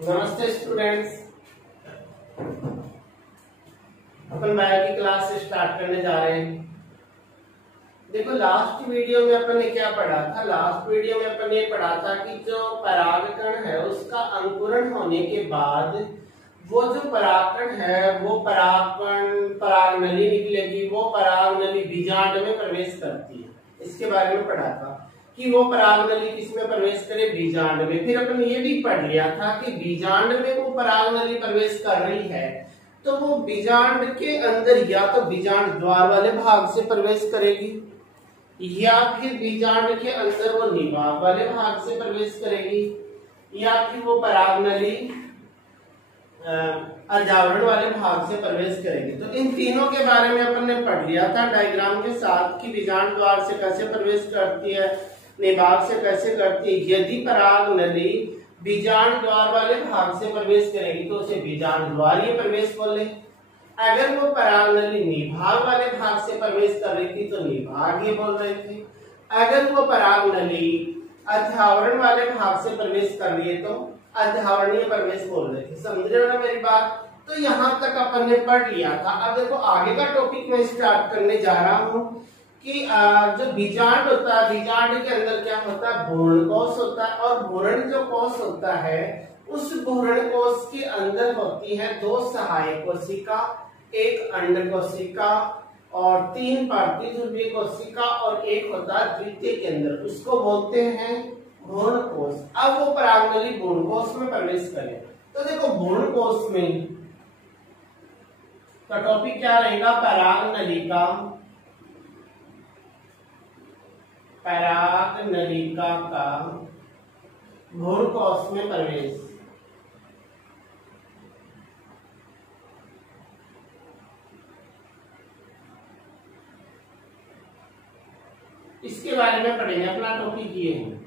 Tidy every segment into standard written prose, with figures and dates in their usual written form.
नमस्ते स्टूडेंट्स, अपन बायो की class start करने जा रहे हैं। देखो लास्ट वीडियो में अपन ने क्या पढ़ा था। लास्ट वीडियो में अपन ने पढ़ा था कि जो परागकण है उसका अंकुरण होने के बाद वो जो परागकण है वो परागनली निकलेगी। वो परागनली बीजांड में प्रवेश करती है। इसके बारे में पढ़ा था कि वो परागनली किसमें प्रवेश करे, बीजांड में। फिर अपन ये भी पढ़ लिया था कि बीजांड में वो परागनली प्रवेश कर रही है तो वो बीजांड के अंदर या तो बीजांड द्वार वाले भाग से प्रवेश करेगी या फिर बीजांड के अंदर वो निभाग वाले भाग से प्रवेश करेगी या फिर वो परागनली अर्धावरण वाले भाग से प्रवेश करेगी। तो इन तीनों के बारे में अपन ने पढ़ लिया था डायग्राम के साथ कि बीजांड द्वार से कैसे प्रवेश करती है, निभाग से कैसे करती है। यदि परागनली बीजांड द्वार वाले भाग से प्रवेश करेगी तो उसे बीजांड द्वारीय प्रवेश बोले। अगर वो परागनली निभाग वाले भाग से प्रवेश कर रही थी तो निभागीय बोल रहे थे। अगर वो परागनली अर्धावरण वाले भाग से प्रवेश कर रही है तो अर्धावरणीय प्रवेश बोल रहे थे। समझ रहे हो ना मेरी बात। तो यहाँ तक अपन ने पढ़ लिया था। अब देखो आगे का टॉपिक मैं स्टार्ट करने जा रहा हूँ कि जो बीजांड होता है, बीजांड के अंदर क्या होता है, भ्रूण कोश होता है। और भ्रूण जो कोश होता है उस भ्रूण कोश के अंदर होती है 2 सहायक कोशिका, 1 अंड कोशिका और 3 प्रतिध्रुवीय कोशिका और 1 होता है द्वितीय के अंदर। उसको बोलते हैं भ्रूण कोश। अब वो परागनली भ्रूण कोश में प्रवेश करे तो देखो भ्रूण कोश में का टॉपिक क्या रहेगा, परागनलिका का भ्रूण कोश में प्रवेश। इसके बारे में पढ़ेंगे। अपना टॉपिक ये है।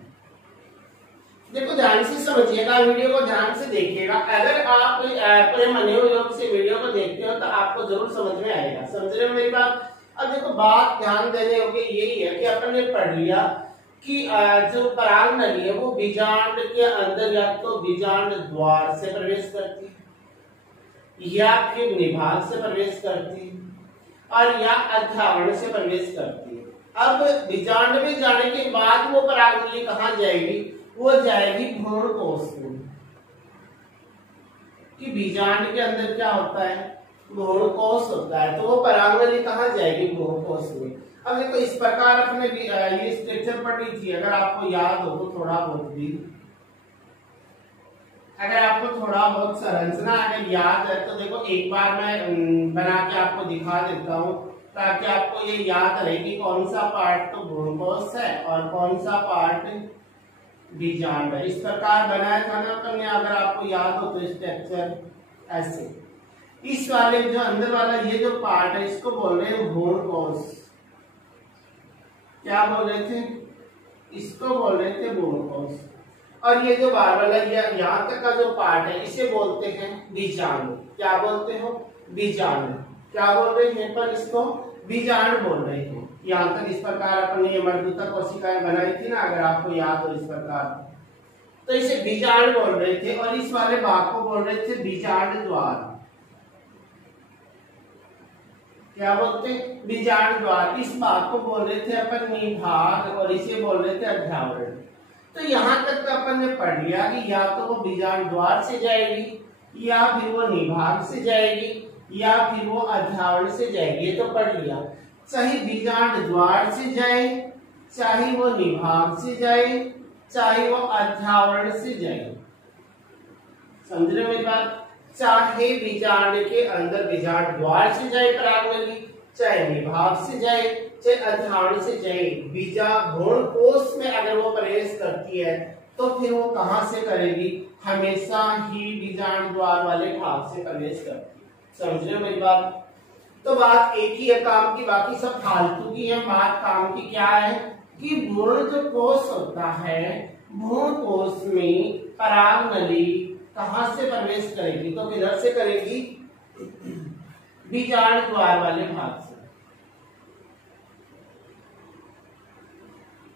देखो ध्यान से समझिएगा, वीडियो को ध्यान से देखिएगा। अगर आप पूरे मनोयोग से वीडियो को देखते हो तो आपको जरूर समझ में आएगा। समझ रहे हो मेरी बात। अब देखो बात ध्यान देने होगी यही है कि अपन ने पढ़ लिया कि जो परागनली है वो बीजांड के अंदर या तो बीजांड द्वार से प्रवेश करती है या फिर निभाग से प्रवेश करती है और या अर्धावरण से प्रवेश करती है। अब बीजांड में जाने के बाद वो परागनली कहाँ जाएगी, वो जाएगी भ्रूण कोश में। कि बीजांड के अंदर क्या होता है, भ्रूण कोश होता है। तो वो परागनली कहाँ जाएगी, भ्रूण कोश में। अब देखो इस प्रकार अपने ये स्ट्रक्चर पढ़ी थी। अगर आपको याद हो तो थोड़ा बहुत भी, अगर आपको थोड़ा बहुत संरचना अगर याद है तो देखो एक बार मैं बना के आपको दिखा देता हूँ ताकि आपको ये याद रहे कि कौन सा पार्ट तो भ्रूण कोश है और कौन सा पार्ट बीजांड है। इस प्रकार बनाया था ना तुमने, अगर आपको याद हो तो स्ट्रक्चर ऐसे। इस वाले जो अंदर वाला ये जो पार्ट है इसको बोल रहे हैं भ्रूण कोश। क्या बोल रहे थे, इसको बोल रहे थे भ्रूण कोश। और ये जो बाहर वाला यहाँ तक का जो पार्ट है इसे बोलते हैं बीजांड। क्या बोलते हो, बीजांड। क्या बोल रहे हैं पर इसको बीजांड बोल रहे हैं। यहाँ तक इस प्रकार अपन ने मर्दूता कोशिकाएं बनाई थी ना, अगर आपको याद हो इस प्रकार, तो इसे बीजांड बोल रहे थे। और इस वाले भाग को बोल रहे थे बीजांड द्वार। क्या बोलते, बीजांड द्वार। इस भाग को बोल रहे थे अपन निभाग और इसे बोल रहे थे अर्धावरण। तो यहाँ तक तो अपन ने पढ़ लिया कि या तो वो बीजांड द्वार से जाएगी या फिर वो निभाग से जाएगी या फिर वो अर्धावरण से जाएगी। ये तो पढ़ लिया। चाहे बीजांड द्वार से जाए, चाहे वो निभाग से जाए, चाहे वो अर्धावरण से जाए। समझ रहे मेरी बात। चाहे बीजांड के अंदर बीजांड द्वार से जाए परागनली, चाहे निभाग से जाए, चाहे अर्धावरण से जाए, भ्रूण कोश में अगर वो प्रवेश करती है तो फिर वो कहां से करेगी, हमेशा ही बीजांड द्वार वाले भाग से प्रवेश करती है। समझ रहे हो मेरी बात। तो बात एक ही है काम की, बाकी सब फालतू की है। बात काम की क्या है कि भ्रूण जो कोश होता है, भ्रूण कोश में परागनली कहां से प्रवेश करेगी, तो किधर से करेगी, बीजांड द्वार वाले भाग से।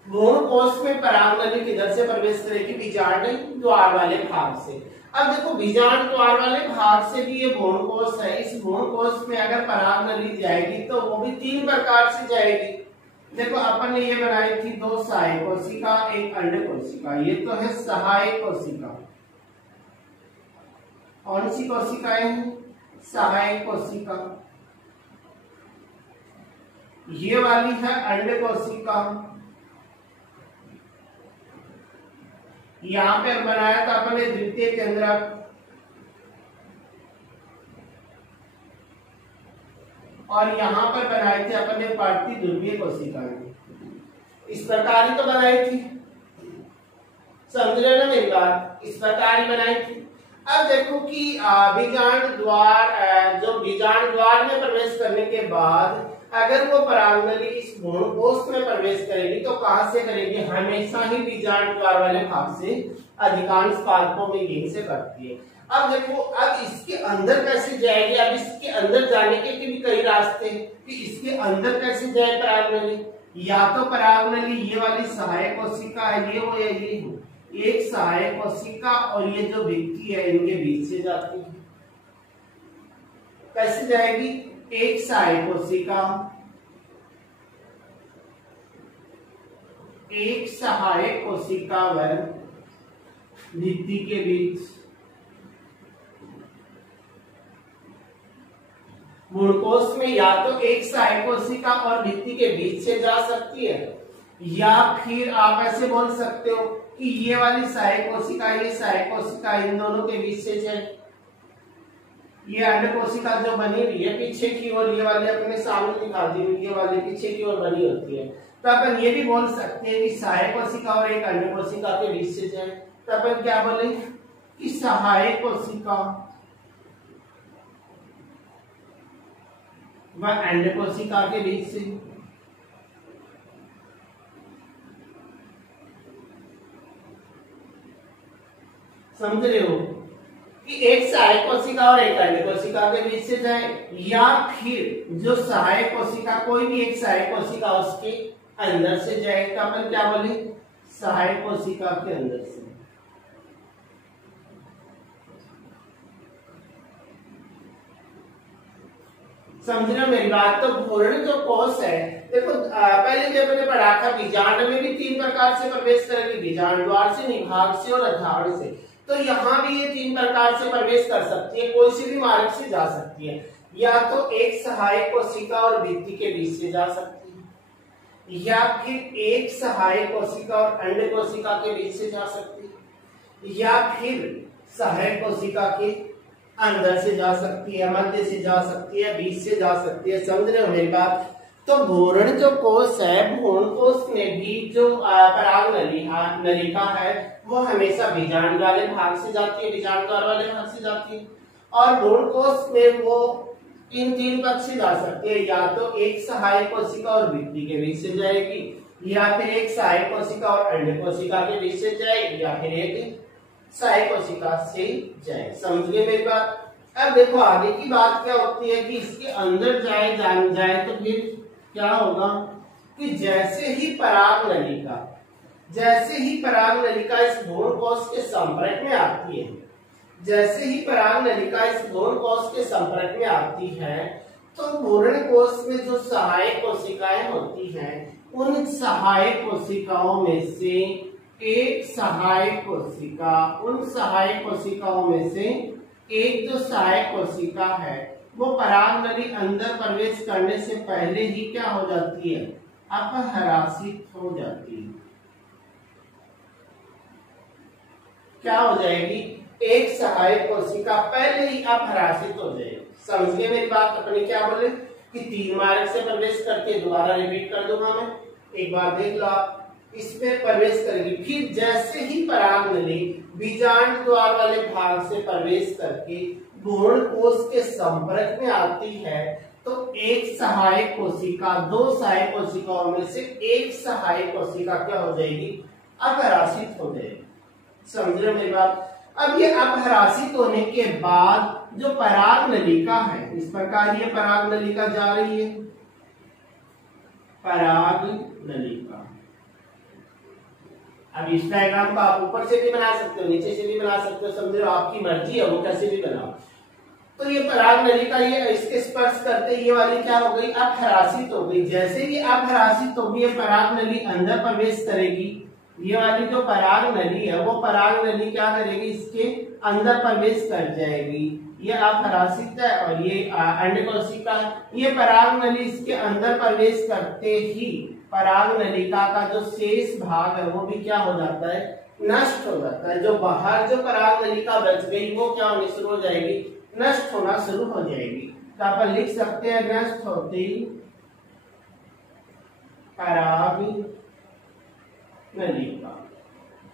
भ्रूण कोश में पराग नली किधर से प्रवेश करेगी? बीजांड द्वार वाले भाग से। अब देखो बीजांड द्वार वाले भाग से भी ये भ्रूण कोश है, इस भ्रूण कोश में अगर पराग नली जाएगी तो वो भी 3 प्रकार से जाएगी। देखो अपन ने ये बनाई थी 2 सहायक कोशिका, एक अंड कोशिका। ये तो है सहायक कोशिका। कौन सी कोशिकाएं हैं? सहायक कोशिका। ये वाली है अंड कोशिका। यहां पर बनाया था अपने द्वितीय केंद्रक, और यहां पर बनाई थी अपने पार्थिव ध्रुवीय कोशिकाएं। इस प्रकार ही तो बनाई थी, समझ रहे ना मेरी बात? इस प्रकार ही बनाई थी। अब देखो कि बीजांड द्वार, जो बीजांड द्वार में प्रवेश करने के बाद अगर वो पराग नली इस भ्रूण कोश में प्रवेश करेगी तो कहां से करेगी? हमेशा ही बीजांड द्वार वाले भाग से, अधिकांश पादपों में यहीं से करती है। अब देखो, अब इसके अंदर कैसे जाएगी? अब इसके अंदर जाने के भी कई रास्ते हैं कि इसके अंदर कैसे जाए पराग नली। या तो पराग नली ये वाली सहायक कोशिका है, ये हो या ये हो, एक सहायक कोशिका और ये जो भित्ति है इनके बीच से जाती है। कैसे जाएगी? एक सहायक कोशिका, एक सहायक कोशिका व भित्ति के बीच। भ्रूणकोश में या तो एक सहायक कोशिका और भित्ति के बीच से जा सकती है, या फिर आप ऐसे बोल सकते हो कि ये वाली सहायक कोशिका, ये सहायक कोशिका, इन दोनों के बीच से जाए। ये अंड कोशिका जो बनी हुई है पीछे की ओर, ये वाली अपने सामने दिखा दी हुई, ये वाली पीछे की ओर बनी होती है, तो अपन ये भी बोल सकते हैं कि सहायक कोशिका और एक अंड कोशिका के बीच से जाए। तो अपन क्या बोलेंगे कि सहायक कोशिका व अंड कोशिका के बीच से। समझ रहे हो कि एक सहायक कोशिका और एक अंड कोशिका के बीच से जाए, या फिर जो सहायक कोशिका, कोई भी एक सहायक कोशिका उसके अंदर से जाए। तो अपन क्या बोले? सहायक कोशिका के अंदर से। समझ रहे हो मेरी बात? तो भ्रूण जो कोश है, देखो पहले जब मैंने पढ़ा था बीजांड में भी 3 प्रकार से प्रवेश करेगी, बीजांड द्वार से, निभाग से और अधावड़ से। तो यहाँ भी ये 3 प्रकार से प्रवेश कर सकती है, कोई से भी मार्ग से जा सकती है। या तो एक सहायक कोशिका और भित्ति के बीच से जा सकती है, या फिर एक सहायक कोशिका और अंड कोशिका के बीच से जा सकती है, या फिर सहायक कोशिका के अंदर से जा सकती है, मध्य से जा सकती है, बीच से जा सकती है। समझ रहे हो मेरी बात? तो भ्रूण जो कोश है, भ्रूण कोश में भी जो पराग नलिका है वो हमेशा बीजांड वाले भाग से जाती है, बीजांड द्वार वाले भाग से जाती है। और भ्रूण कोश में वो इन 3 पक्ष से जा सकती है, या तो एक सहायक कोशिका और भित्ति के बीच से जाएगी, या फिर एक सहायक कोशिका और अंड कोशिका के बीच से जाएगी, या फिर एक सहायक कोशिका से जाए। समझ गए मेरी बात? अब देखो आगे की बात क्या होती है कि इसके अंदर जाए तो फिर क्या होगा कि जैसे ही पराग नलिका इस भ्रूण कोश के संपर्क में आती है, जैसे ही पराग नलिका इस भ्रूण कोश के संपर्क में आती है, तो भ्रूण कोश में जो सहायक कोशिकाएं होती हैं, उन सहायक कोशिकाओं में से एक सहायक कोशिका, उन सहायक कोशिकाओं में से एक जो सहायक कोशिका है वो पराग नली अंदर प्रवेश करने से पहले ही क्या हो जाती है? अपहरासित हो जाती है। क्या हो जाएगी? एक सहायक कोशिका पहले ही अपहरासित हो जाएगी। समझिए मेरी बात? अपने क्या बोले कि 3 मार्ग से प्रवेश करके, दोबारा रिपीट कर दूंगा मैं, एक बार देख लो आप। इसमें प्रवेश करेगी, फिर जैसे ही पराग नली बीजांड द्वार वाले भाग से प्रवेश करके भ्रूण कोश के संपर्क में आती है, तो एक सहायक कोशिका, 2 सहायक कोशिकाओं में से एक सहायक कोशिका क्या हो जाएगी? अपहरासित हो जाएगी। समझ रहे मेरी बात? अब ये अपहरासित होने के बाद जो पराग नलिका है, इस प्रकार ये पराग नलिका जा रही है, पराग नलिका अब इस डायग्राम को आप ऊपर से भी बना सकते हो, नीचे से भी बना सकते हो, समझ लो आपकी मर्जी है, वो कैसे भी बनाओ। तो ये पराग नलिका ये इसके स्पर्श करते ये वाली क्या हो गई, अपहरासित हो गई। जैसे ये अपहरासित होगी ये पराग नली अंदर प्रवेश करेगी, ये वाली जो पराग नली है वो पराग नली क्या करेगी, इसके अंदर प्रवेश कर जाएगी। ये अपहरासित है और ये अंडकोशिका, ये पराग नली इसके अंदर प्रवेश करते ही पराग नलिका का जो शेष भाग है वो भी क्या हो जाता है, नष्ट हो जाता है। जो बाहर जो पराग नलिका बच गई वो क्या होनी शुरू हो जाएगी, नष्ट होना शुरू हो जाएगी। तो आप लिख सकते हैं नष्ट होती पराग नलिका।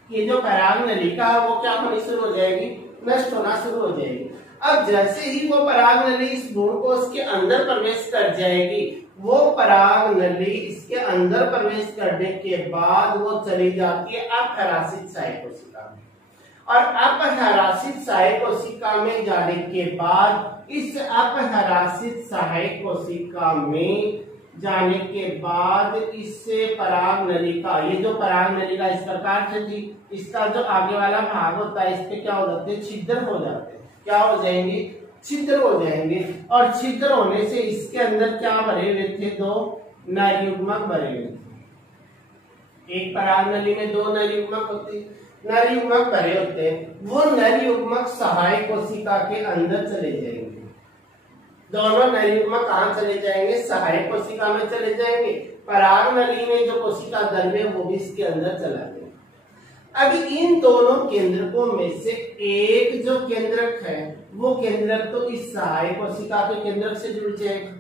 ये जो पराग नलिका है वो क्या होनी शुरू हो जाएगी, नष्ट होना शुरू हो जाएगी। अब जैसे ही वो पराग नली इस भ्रूण को उसके अंदर प्रवेश कर जाएगी, वो पराग नली इसके अंदर प्रवेश करने के बाद वो चली जाती है अपहरासित सहायक कोशिका में, और अपहरासित सहायक कोशिका में जाने के बाद इस अपहरासित सहायक कोशिका में जाने के बाद इससे पराग नलिका, ये जो पराग नलिका इस प्रकार से थी, इसका जो आगे वाला भाग होता है इस पे क्या हो जाते हैं, छिद्र हो जाते हैं। क्या हो जाएंगे, छिद्र हो जाएंगे। और छिद्र होने से इसके अंदर क्या भरे हुए थे, दो नर युग्मक भरे हुए थे। एक पराग नली में दो नर युग्मक होते हैं, नर युग्मक भरे होते हैं। वो नर युग्मक सहायक कोशिका के अंदर चले जाएंगे। दोनों नर युग्मक कहाँ चले जाएंगे, सहायक कोशिका में चले जाएंगे। पराग नली में जो कोशिका द्रव्य है वो भी इसके अंदर चला जाएगा। अभी इन दोनों केंद्रकों में से एक जो केंद्रक है वो केंद्रक तो इस सहायक कोशिका के केंद्रक से जुड़ जाएगा।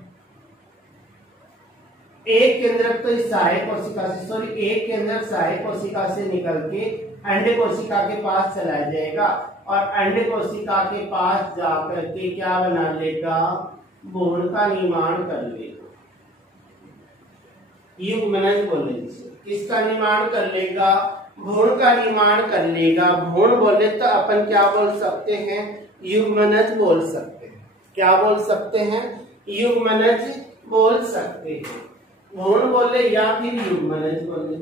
एक केंद्रक तो इस सहायक कोशिका से, सॉरी एक केंद्रक सहायक कोशिका से निकल के अंड कोशिका के पास चला जाएगा, और अंड कोशिका के पास जाकर के क्या बना लेगा, भ्रूण का निर्माण कर लेगा। युग्मनज बोले जिसे, किसका निर्माण कर लेगा, भ्रूण का निर्माण कर लेगा। भ्रूण बोले तो अपन क्या बोल सकते हैं, युग्मनज बोल सकते हैं। क्या बोल सकते हैं, युग्मनज बोल सकते हैं। भ्रूण बोले या फिर युग्मनज बोले।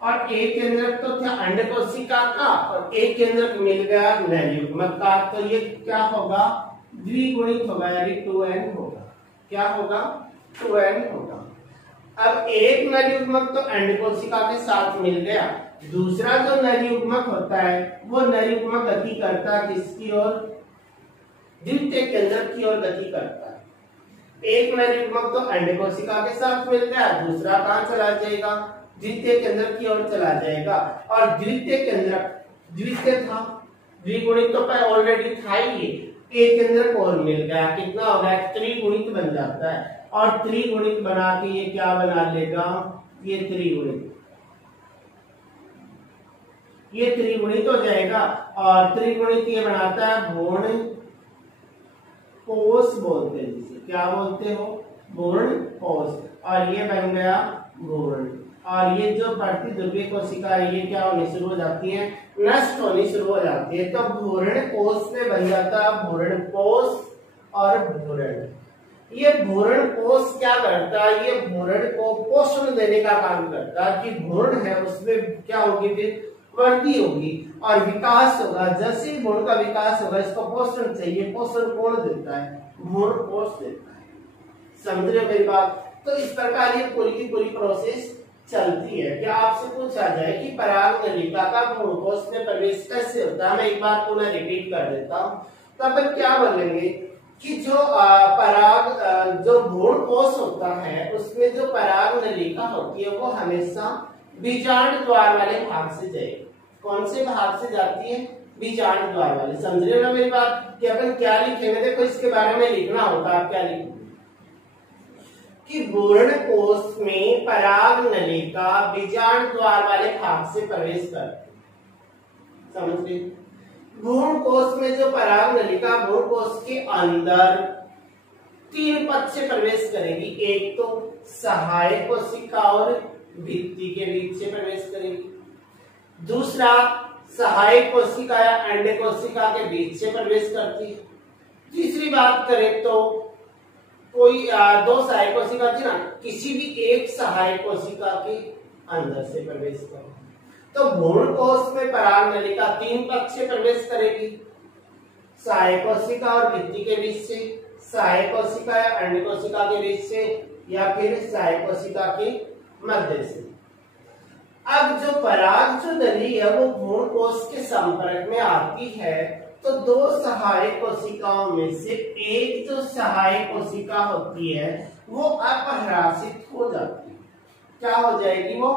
और एक केंद्रक तो था अंड कोशिका का और एक केंद्रक मिल गया नर युग्मक का, तो ये क्या होगा, द्विगुणित होगा, यानी 2n होगा। क्या होगा, 2n होगा। अब एक नर युग्मक तो अंड कोशिका के साथ मिल गया, दूसरा जो नर युग्मक होता है वो नर युग्मक गति करता है किसकी ओर, द्वितीय केंद्रक की ओर गति करता है। एक नर युग्मक तो अंड कोशिका के साथ मिल गया, दूसरा कहाँ चला जाएगा, द्वितीय केंद्रक की ओर चला जाएगा। और द्वितीय केंद्रक, द्वितीय था, द्विगुणित तो ऑलरेडी था ही, एक केंद्रक और मिल गया, कितना हो गया, त्रिगुणित बन जाता है। और त्रिगुणित बना के ये क्या बना लेगा, ये त्रिगुणित, ये त्रिगुणित हो जाएगा। और त्रिगुणित ये बनाता है भ्रूण कोश बोलते हैं जिसे, क्या बोलते हो, भ्रूण कोश। और ये बन गया भ्रूण। और ये जो बढ़ती ध्रुवीय कोशिका है ये क्या होनी शुरू हो जाती है, नष्ट होनी शुरू हो जाती है। तो भ्रूण कोश में बन जाता है भ्रूण कोश और भ्रूण। ये भ्रूण कोश क्या करता है, ये भ्रूण को पोषण देने का काम करता है कि भ्रूण है उसमें क्या होगी, फिर वृद्धि होगी और विकास होगा। जैसे ही भ्रूण का विकास होगा इसको पोषण चाहिए, पोषण कौन देता है, भ्रूण कोश देता है। समझ रहे मेरी बात। तो इस प्रकार ये पूरी की पूरी प्रोसेस चलती है। क्या आपसे पूछा जाए कि पराग नलिका का भ्रूण कोश में प्रवेश कैसे होता है, मैं एक बार पुनः रिपीट कर देता हूँ। तो अपन क्या बोलेंगे कि जो पराग जो भ्रूण कोश होता है उसमें जो पराग नलिका होती है वो हमेशा बीजांड द्वार वाले भाग से जाएगी। कौन से भाग से जाती है, बीजांड द्वार वाले। समझ रहे हो ना मेरी बात, कि अपन क्या लिखेंगे, देखो इसके बारे में लिखना होता है। आप क्या लिखेंगे कि भ्रूण कोश में पराग नलिका बीजांड द्वार वाले भाग से प्रवेश करती है। समझ गए, भ्रूण कोश में जो पराग नलिका भ्रूण कोश के अंदर तीन पथ से प्रवेश करेगी। एक तो सहायक कोशिका और भित्ति के बीच से प्रवेश करेगी, दूसरा सहायक कोशिका या अंड कोशिका के बीच से प्रवेश करती है, तीसरी बात करें तो कोई दो सहायक कोशिका थी ना, किसी भी एक सहायक कोशिका के अंदर से प्रवेश करें। तो भ्रूण कोश में पराग नलिका 3 पक्ष से प्रवेश करेगी, सहायक कोशिका और भित्ति के बीच से, सहायक कोशिका या अंड कोशिका के बीच से, या फिर सहायक कोशिका के मध्य से। अब जो पराग जो नली है वो भ्रूण कोश के संपर्क में आती है तो 2 सहायक कोशिकाओं में से एक जो सहायक कोशिका होती है वो अपहरासित हो जाती है। क्या हो जाएगी? वो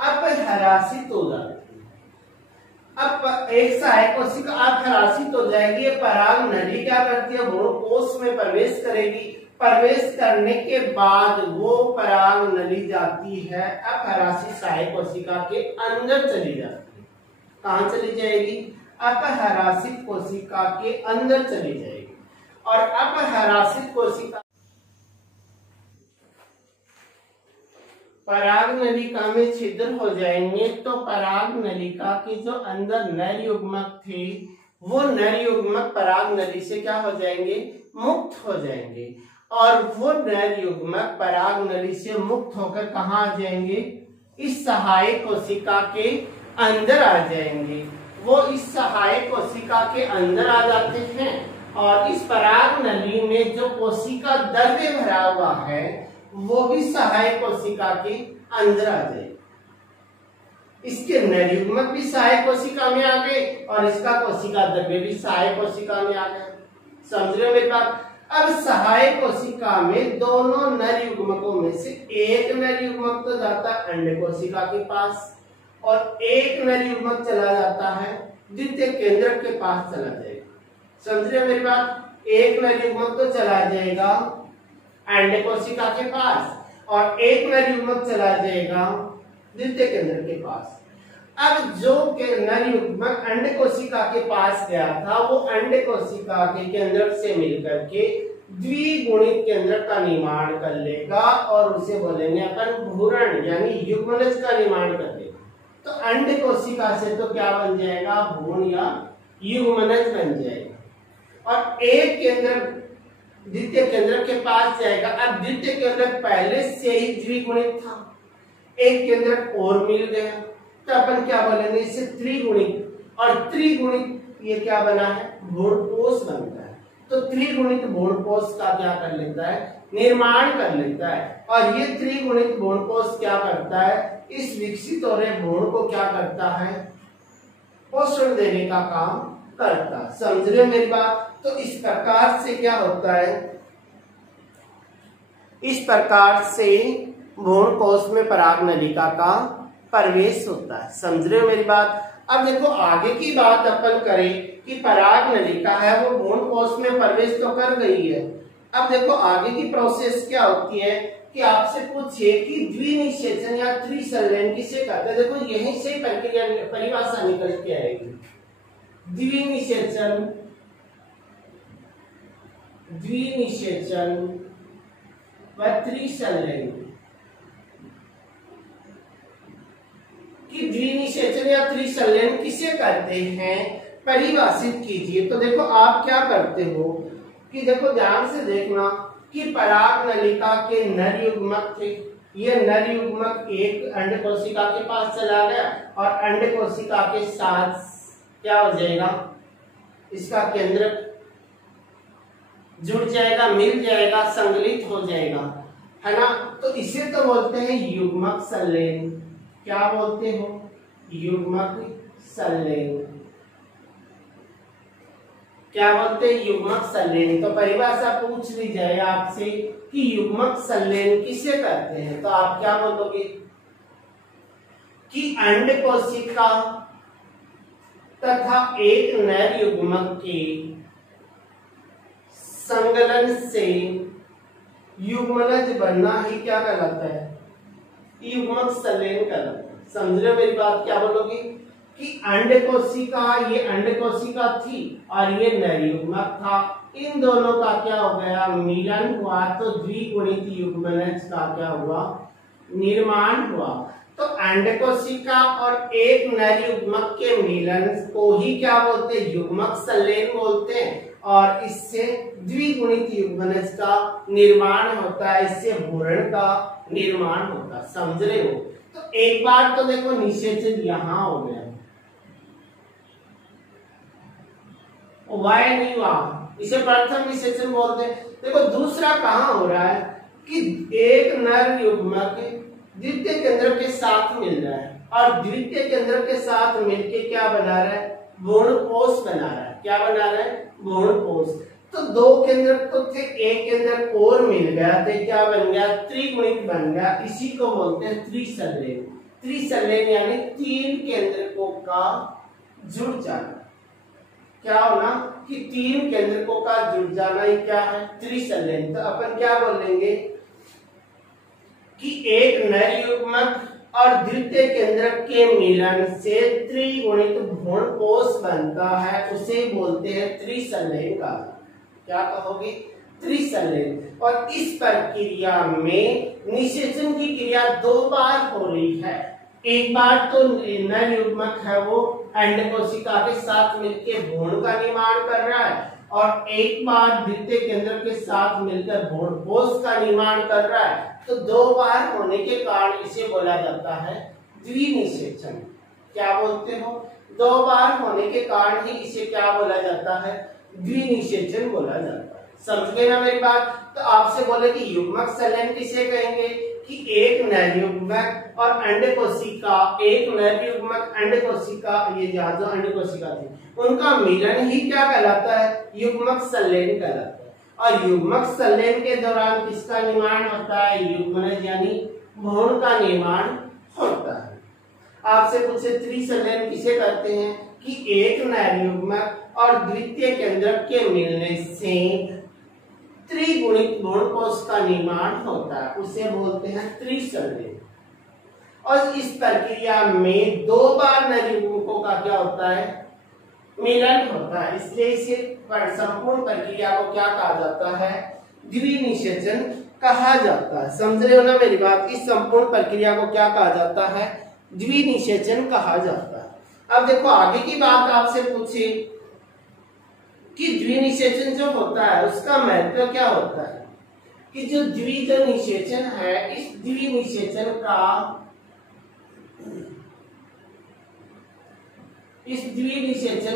अपहरासित हो जाती है। अब एक सहायक कोशिका अपहरासित हो जाएगी, पराग नली क्या करती है? भ्रूण कोश में प्रवेश करेगी। प्रवेश करने के बाद वो पराग नली जाती है अपहरासित सहायक कोशिका के अंदर चली जाती है। कहां चली जाएगी? अपहरासित कोशिका के अंदर चली जाएगी। और अपहरासित कोशिका पराग नलिका में छिद्र हो जाएंगे तो पराग नलिका के जो अंदर नर युग्मक थे वो नर युग्मक पराग नली से क्या हो जाएंगे? मुक्त हो जाएंगे। और वो नर युग्मक पराग नली से मुक्त होकर कहाँ आ जाएंगे? इस सहायक कोशिका के अंदर आ जाएंगे। वो इस सहायक कोशिका के अंदर आ जाते हैं और इस पराग नली में जो कोशिका द्रव्य भरा हुआ है वो भी सहायक कोशिका के अंदर आ जाएगी। इसके नर युग्मक भी सहायक कोशिका में आ गए और इसका कोशिका द्रव्य भी सहायक कोशिका में आ गया। समझ रहे हो मेरी बात? अब सहायक कोशिका में दोनों नर युग्मकों में से एक नर युग्मक तो जाता है अंड कोशिका के पास और एक नर युग्मक चला जाता है द्वितीय केंद्रक के पास चला जाएगा। समझ रहे हो मेरी बात? एक नर युग्मक तो चला जाएगा अंड कोशिका के पास और एक नर युग्मक चला जाएगा द्वितीय केंद्र के पास। अब जो नर युग्मक अंड कोशिका के पास गया था वो अंड कोशिका के केंद्रक से मिलकर के द्विगुणित केंद्रक का निर्माण कर लेगा और उसे बोलेंगे अपन भ्रूण यानी युग्मनज का निर्माण कर लेगा। तो अंड कोशिका से तो क्या बन जाएगा? भ्रूण या युग्मनज बन जाएगा। और एक केंद्रक द्वितीय केंद्रक के पास जाएगा। अब द्वितीय केंद्रक पहले से ही द्विगुणित था, एक केंद्रक और मिल गया तो अपन क्या बोलेंगे? इसे त्रिगुणित। और त्रिगुणित ये क्या बना है? भ्रूणकोश बनता है। तो त्रिगुणित भ्रूणकोश का क्या कर लेता है? निर्माण कर लेता है। और ये त्रिगुणित भ्रूणकोश क्या करता है? इस विकसित हो रहे भ्रूण को क्या करता है? पोषण देने का काम करता। समझ रहे हो मेरी बात? तो इस प्रकार से क्या होता है? इस प्रकार से भ्रूण कोश में पराग नलिका का प्रवेश होता है। समझ रहे हो मेरी बात? अब देखो आगे की बात अपन करें कि पराग नलिका है वो भ्रूण कोश में प्रवेश तो कर गई है। अब देखो आगे की प्रोसेस क्या होती है कि आपसे पूछे कि द्विनिषेचन या त्रिसंलयन किसे कहते हैं। देखो यहीं से प्रक्रिया परिभाषा निकल के आएगी। द्विनिषेचन व त्रिसंलयन कि द्विनिषेचन या त्रिसंलयन किसे कहते हैं परिभाषित कीजिए। तो देखो आप क्या करते हो कि देखो ध्यान से देखना कि पराग नलिका के नर युग्मक थे। ये नर युग्मक एक अंड कोशिका के पास चला गया और अंड कोशिका के साथ क्या हो जाएगा? इसका केंद्र जुड़ जाएगा, मिल जाएगा, संगलित हो जाएगा, है ना? तो इसे तो बोलते हैं युग्मक संलयन। क्या बोलते हो? युग्मक संलयन। क्या बोलते हैं? युग्मक संलयन। तो परिभाषा पूछ ली जाए आपसे कि युग्मक संलयन किसे कहते हैं तो आप क्या बोलोगे कि अंड कोशिका तथा एक नर युग्मक के संगलन से युग्मनज बनना ही क्या कहलाता है? युग्मक संलयन कहलाता है। समझ रहे हो मेरी बात? क्या बोलोगे कि अंड कोशिका, ये अंड कोशिका थी और ये नर युग्मक था, इन दोनों का क्या हो गया? मिलन हुआ तो द्विगुणित युग्मनज का क्या हुआ? निर्माण हुआ। तो अंड कोशिका और एक नर युग्मक के मिलन को ही क्या बोलते हैं? युग्मक संलयन बोलते हैं। और इससे द्विगुणित युग्मनज का निर्माण होता है, इससे भ्रूण का निर्माण होता है। समझ रहे हो? तो एक बार तो देखो निषेचन यहां हो गया, वाई नहीं वहां, इसे प्रथम निषेचन बोलते हैं। देखो दूसरा कहां हो रहा है कि एक नर युग्मक द्वितीय केंद्रक के साथ मिल रहा है और द्वितीय केंद्रक के साथ मिलके क्या बना रहा है, भ्रूणपोष बना रहा है। क्या बना रहा है, भ्रूणपोष। तो दो केंद्रक तो थे, एक केंद्रक और मिल गया तो क्या बन गया, त्रिगुणित बन गया। इसी को बोलते हैं त्रिसंलेन। त्रिसंलेन यानी तीन केंद्रकों का जुड़ जाना। क्या होना कि तीन केंद्रकों का जुड़ जाना ही क्या है, त्रिसंलेन। तो अपन क्या बोलेंगे कि एक नर युग्मक और द्वितीय केंद्रक के मिलन से त्रिगुणित भ्रूणपोष बनता है, उसे बोलते हैं त्रिसंलेन का। क्या कहोगे, त्रिसंलेन। और इस प्रक्रिया में निषेचन की क्रिया दो बार हो रही है। एक बार तो नर युग्मक है वो अंड कोशिका के साथ मिलकर भ्रूण का निर्माण कर रहा है और एक बार द्वितीय केंद्र के साथ मिलकर भ्रूणपोष का निर्माण कर रहा है। तो दो बार होने के कारण इसे बोला जाता है द्विनिषेचन। क्या बोलते हो, दो बार होने के कारण ही इसे क्या बोला जाता है, द्विनिषेचन बोला जाता है। समझ गए ना मेरी बात। तो आपसे बोले कि युग्मक संलयन किसे कहेंगे कि एक नर युग्मक और अंड कोशिका, एक नर युग्मक अंड कोशिका, ये जो अंड कोशिका थी उनका मिलन ही क्या कहलाता है, युग्मक संलयन कहलाता है। और युग्मक संलयन के दौरान किसका निर्माण होता है, युग्मनज यानी भ्रूण का निर्माण होता है। आपसे पूछे त्रिसंलयन किसे कहते हैं कि एक नर युग्मक और द्वितीय केंद्रक के मिलने से त्रिगुणित भ्रूणकोश का निर्माण होता है, उसे बोलते हैं त्रिसंलयन। और इस प्रक्रिया में दो बार नर युग्मकों का क्या होता है, मिलन होता है। इसलिए इसे संपूर्ण प्रक्रिया को क्या कहा जाता है, द्विनिषेचन कहा जाता है। समझ रहे हो ना मेरी बात। इस संपूर्ण प्रक्रिया को क्या कहा जाता है, द्विनिषेचन कहा जाता है। अब देखो आगे की बात आपसे पूछे कि द्विनिषेचन जो होता है उसका महत्व क्या होता है, कि जो द्विनिषेचन है इस द्विनिषेचन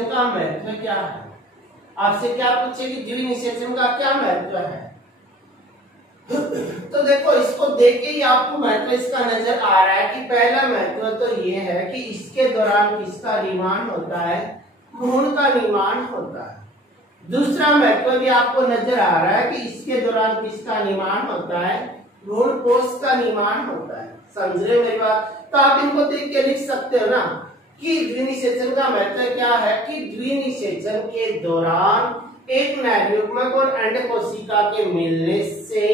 का महत्व क्या है। आपसे क्या पूछे कि द्विनिषेचन का क्या महत्व है। तो देखो इसको देख के ही आपको महत्व इसका नजर आ रहा है कि पहला महत्व तो ये है कि इसके दौरान किसका निर्माण होता है, भ्रूण का निर्माण होता है। दूसरा महत्व भी आपको नजर आ रहा है कि इसके दौरान किसका निर्माण होता है, भ्रूणपोष का निर्माण होता है। समझ रहे मेरी बात। तो आप इनको देख के लिख सकते हो ना कि द्विनिषेचन का महत्व क्या है, कि द्विनिषेचन के दौरान एक नर युग्मक और अंड कोशिका के मिलने से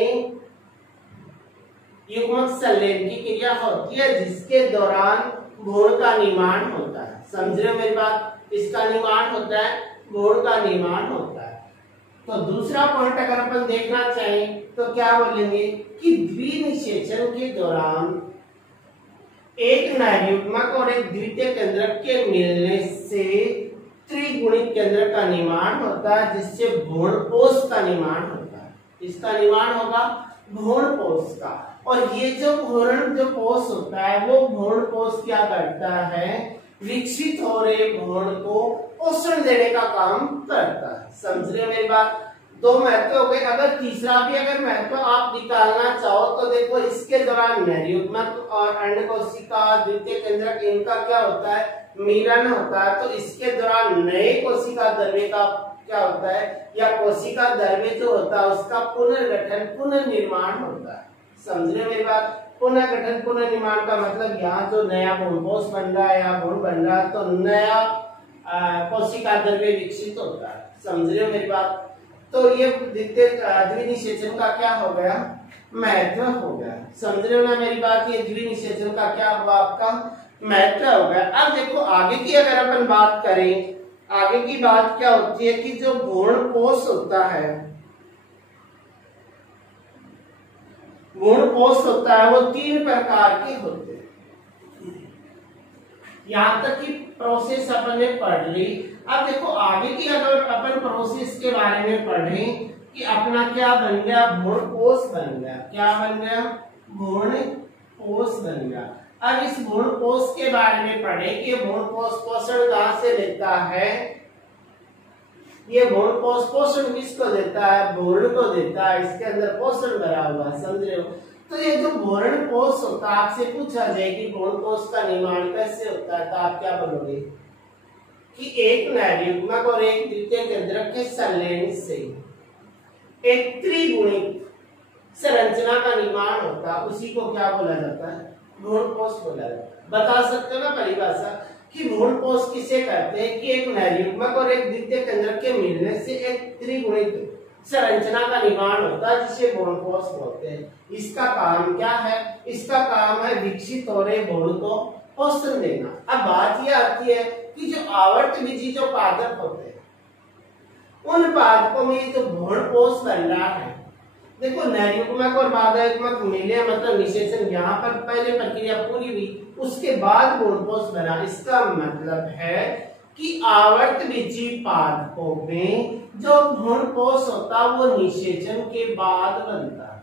युग्मक संलयन की क्रिया होती है, जिसके दौरान भ्रूण का निर्माण होता है। समझ रहे मेरी बात। इसका निर्माण होता है, भ्रूण का निर्माण होता है। तो दूसरा पॉइंट अगर अपन देखना चाहें तो क्या बोलेंगे कि द्विनिषेचन के दौरान एक नर युग्मक और एक द्वितीय केंद्रक के मिलने से त्रिगुणित केंद्रक का निर्माण होता है, जिससे भ्रूणपोष का निर्माण होता है। इसका निर्माण होगा भ्रूणपोष का। और ये जो भ्रूणपोष होता है वो भ्रूणपोष क्या करता है, विकसित हो रहे भ्रूण को पोषण देने का काम करता है। समझ रहे मेरी बात। दो महत्व हो गए। अगर तीसरा भी अगर महत्व आप निकालना चाहो तो देखो इसके दौरान नर युग्मक और अंड कोशिका द्वितीय केंद्रक इनका क्या होता है, मिलन होता है। तो इसके दौरान नए कोशिका द्रव्य का क्या होता है, या कोशिका द्रव्य जो होता है उसका पुनर्गठन पुनर्निर्माण होता है। समझ रहे मेरी बात। पुनर्गठन पुनर्निर्माण का मतलब यहाँ जो नया भ्रूणपोष बन रहा है या भ्रूण बन रहा है तो नया कोशिका द्रव्य विकसित होता है। समझ रहे हो मेरी बात। तो ये द्विनिषेचन का क्या हो गया, महत्व हो गया। समझ रहे हो ना मेरी बात। ये द्विनिषेचन का क्या हुआ, आपका महत्व हो गया। अब देखो आगे की अगर अपन बात करें, आगे की बात क्या होती है कि जो भ्रूणपोष होता है, भ्रूणपोष होता है वो तीन प्रकार के होते हैं। यहाँ तक की प्रोसेस अपन ने पढ़ ली। अब देखो आगे की अगर अपन प्रोसेस के बारे में पढ़ें कि अपना क्या बन गया, भ्रूणपोष बन गया। क्या बन गया, भ्रूणपोष बन गया। अब इस भ्रूण कोश के बारे में पढ़े कि भ्रूण कोश पोषण कहां से लेता है। ये भ्रूण कोश पोषण किसको देता है, भ्रूण को देता है, इसके अंदर पोषण भरा हुआ है, समझ रहे हो। तो ये जो भ्रूण कोश होता है, आपसे पूछा जाए कि भ्रूण कोश का निर्माण कैसे होता है, तो आप क्या बोलोगे कि एक नरयुग्मक और एक द्वितीय केंद्रक के संलयन से एक त्रिगुणित संरचना का निर्माण होता है, उसी को क्या बोला जाता है, भ्रूण कोश बोला जाता है। बता सकते हो ना परिभाषा कि भ्रूण कोश किसे कहते हैं कि एक नरयुग्मक और एक द्वितीय केंद्रक के मिलने से एक त्रिगुणित संरचना का निर्माण होता है, जिसे भ्रूण कोश बोलते हैं। इसका काम क्या है, इसका काम है विकसित हो रहे भ्रूण को पोषण देना। अब बात यह आती है कि जो आवर्तबीजी जो पादप होते हैं, उन पादपों में जो भ्रूण कोश बन रहा है, देखो नरयुग्मक और बाधायुग्मक मिले मतलब निषेचन, यहाँ पर पहले प्रक्रिया पूरी हुई, उसके बाद भ्रूण कोश बना। इसका मतलब है कि आवर्तबीजी पादपों में जो भ्रूण कोश होता है वो निषेचन के बाद बनता है।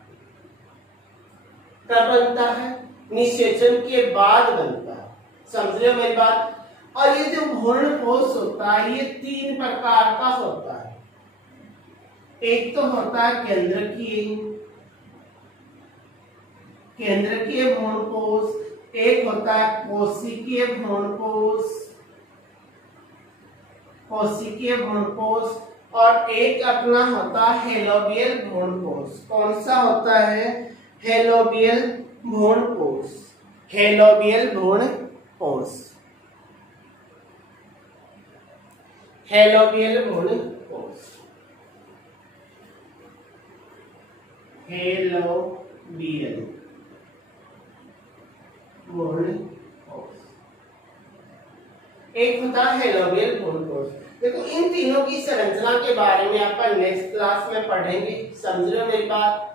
कब बनता है, निषेचन के बाद बनता है, समझ रहे हो मेरी बात। और ये जो भ्रूण कोश होता है ये 3 प्रकार का होता है। एक तो होता है केंद्रकीय भ्रूण कोश, एक होता है कोशिकीय भ्रूण कोश, और एक अपना होता है हेलोबियल भ्रूण कोश। कौन सा होता है, हेलोबियल भ्रूण कोश, हेलोबियल भ्रूण कोश, हेलोबियल भ्रूण कोश, हेलोबियल भ्रूण कोश, एक होता है हेलोबियल भ्रूण कोश। देखो इन तीनों की संरचना के बारे में अपन नेक्स्ट क्लास में पढ़ेंगे, समझ रहे हो मेरी बात।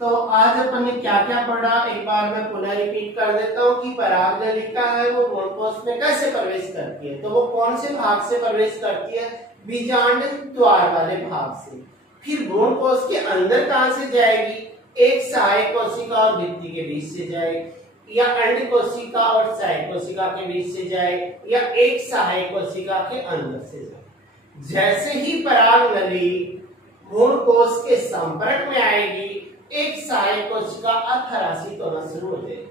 तो आज अपन ने क्या क्या पढ़ा, एक बार मैं पुनः रिपीट कर देता हूँ कि परागनलिका है वो भ्रूण कोश में कैसे प्रवेश करती है। तो वो कौन से भाग से प्रवेश करती है, बीजांड द्वार वाले भाग से। फिर भ्रूण कोश के अंदर कहां से जाएगी, एक सहायक कोशिका और भित्ति के बीच से जाएगी, या अंड कोशिका और सहायक कोशिका के बीच से जाए, या एक सहायक कोशिका के अंदर से जाए। जैसे ही परागनली भ्रूण कोश के संपर्क में आएगी, एक सहायक कोशिका अधराशित होना शुरू हो जाएगी।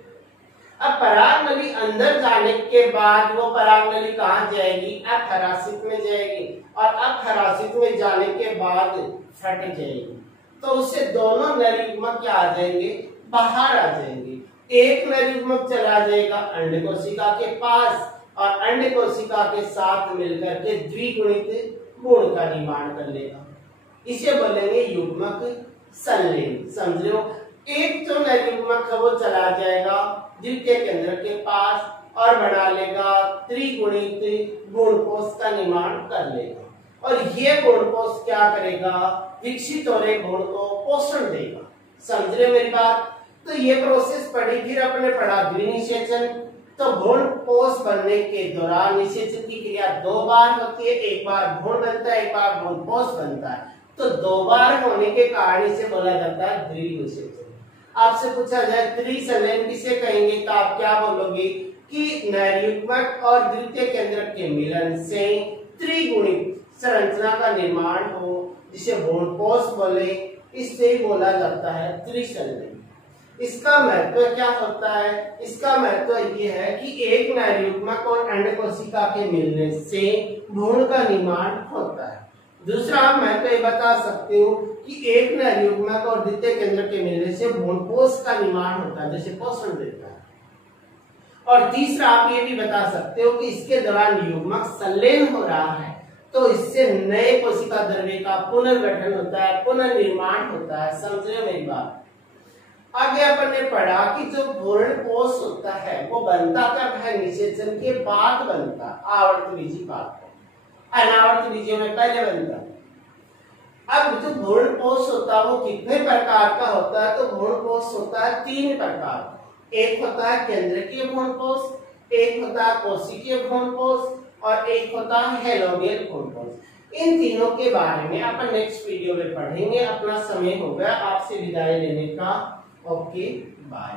अब परागनली अंदर जाने के बाद वो परागनली कहाँ जाएगी, अधराशित में जाएगी, और अधराशित में जाने के बाद फट जाएगी। तो उससे दोनों नरयुग्मक क्या आ जाएंगे, बाहर आ जाएंगे। एक नरयुग्मक चला जाएगा अंड कोशिका के पास, और अंड कोशिका के साथ मिलकर के द्विगुणित भ्रूण का निर्माण कर लेगा। इसे बोलेंगे युग्मक संलयन, समझ लो। एक जो नरयुग्मक है वो चला जाएगा द्वितीय केंद्र के पास और बना लेगा त्रिगुणित भ्रूण कोश का निर्माण कर लेगा, और ये भ्रूण कोश क्या करेगा, विकसित हो रहे भ्रूण को पोषण देगा, समझ रहे मेरी बात। तो ये प्रोसेस पढ़ी। फिर अपने पढ़ा द्विनिषेचन। तो भ्रूण कोश बनने के दौरान निषेचन की क्रिया 2 बार होती है, एक बार भ्रूण बनता है, एक बार भ्रूण कोश बनता है। तो 2 बार होने के कारण इसे बोला जाता है द्विनिषेचन। आपसे पूछा जाए त्रिसंलयन किसे कहेंगे, तो आप क्या बोलोगे कि नरयुग्मक और द्वितीय केंद्रक के मिलन से त्रिगुणित संरचना का निर्माण हो, जिसे भ्रूण कोश बोले, इससे ही बोला जाता है त्रिसंलयन। इसका महत्व क्या होता है, इसका महत्व ये है कि एक नरयुग्मक और अंड कोशिका के मिलने से भ्रूण का निर्माण होता है। दूसरा आप महत्व ये बता सकते हो कि एक नरयुग्मक और द्वितीय केंद्र के मिलने से भ्रूण कोश का निर्माण होता है, जैसे पोषण देता है। और तीसरा आप ये भी बता सकते हो कि इसके दौरान युग्मक संलयन हो रहा है, तो इससे नए कोशिका द्रव्य का पुनर्गठन होता है, पुनर्निर्माण होता है, समझ रहे हो मेरी बात। आगे अपन ने पढ़ा कि जो भ्रूण कोश होता है वो बनता कब है, निषेचन के बाद बनता, आवर्तबीजी बाद, अनावर्तबीजियों में पहले बनता। अब जो भ्रूण कोश होता है वो कितने प्रकार का होता है, तो भ्रूण कोश होता है 3 प्रकार का। एक होता है केंद्रकीय भ्रूण कोश, एक होता है कोशिकीय भ्रूण कोश, और एक होता है हेलोबियल भ्रूण कोश। इन तीनों के बारे में अपन नेक्स्ट वीडियो में पढ़ेंगे। अपना समय हो गया, आपसे विदाई लेने का। Okay, bye.